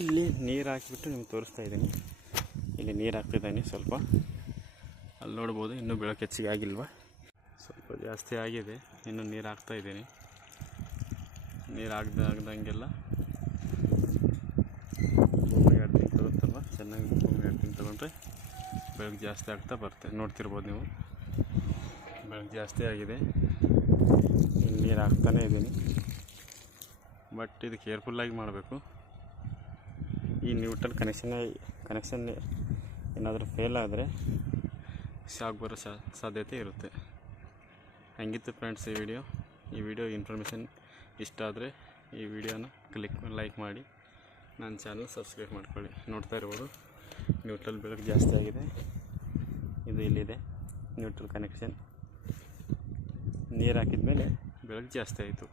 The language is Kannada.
ಇಲ್ಲಿ ನೀರು ಹಾಕಿಬಿಟ್ಟು ನಿಮ್ಗೆ ತೋರಿಸ್ತಾ ಇದ್ದೀನಿ. ಇಲ್ಲಿ ನೀರು ಹಾಕ್ತಿದ್ದೀನಿ ಸ್ವಲ್ಪ. ಅಲ್ಲಿ ನೋಡ್ಬೋದು ಇನ್ನೂ ಬೆಳಕು ಹೆಚ್ಚಿಗೆ ಆಗಿಲ್ವ, ಸ್ವಲ್ಪ ಜಾಸ್ತಿ ಆಗಿದೆ. ಇನ್ನು ನೀರು ಹಾಕ್ತಾಯಿದ್ದೀನಿ. ನೀರು ಆಗ್ದಂಗೆಲ್ಲ ಭೂಮಿ 2 ತಿಂಗಳು ತಗೊಳ್ತಲ್ವ, ಚೆನ್ನಾಗಿ ಭೂಮಿ 2 ತಿಂಗಳು ತೊಗೊಂಡ್ರೆ ಬೆಳಕು ಜಾಸ್ತಿ ಆಗ್ತಾ ಬರುತ್ತೆ. ನೋಡ್ತಿರ್ಬೋದು ನೀವು, ಬೆಳಕು ಜಾಸ್ತಿ ಆಗಿದೆ. ನೀರು ಹಾಕ್ತಾನೇ ಇದ್ದೀನಿ. ಬಟ್ ಇದು ಕೇರ್ಫುಲ್ಲಾಗಿ ಮಾಡಬೇಕು. ಈ ನ್ಯೂಟ್ರಲ್ ಕನೆಕ್ಷನ್ ಏನಾದರೂ ಫೇಲ್ ಆದರೆ ಶಾಕ್ ಬರೋ ಸಾಧ್ಯತೆ ಇರುತ್ತೆ. ಹಂಗಿತ್ತು ಫ್ರೆಂಡ್ಸ್ ಈ ವಿಡಿಯೋ ಇನ್ಫಾರ್ಮೇಷನ್ ಇಷ್ಟ ಆದರೆ ಈ ವಿಡಿಯೋನ ಲೈಕ್ ಮಾಡಿ, ನನ್ನ ಚಾನಲ್ ಸಬ್ಸ್ಕ್ರೈಬ್ ಮಾಡ್ಕೊಳ್ಳಿ. ನೋಡ್ತಾ ಇರ್ಬೋದು ನ್ಯೂಟ್ರಲ್ ಬೆಳಕು ಜಾಸ್ತಿ ಆಗಿದೆ. ಇದು ಇಲ್ಲಿದೆ ನ್ಯೂಟ್ರಲ್ ಕನೆಕ್ಷನ್. ನೀರು ಹಾಕಿದ ಮೇಲೆ ಬೆಳಕು ಜಾಸ್ತಿ ಆಯಿತು.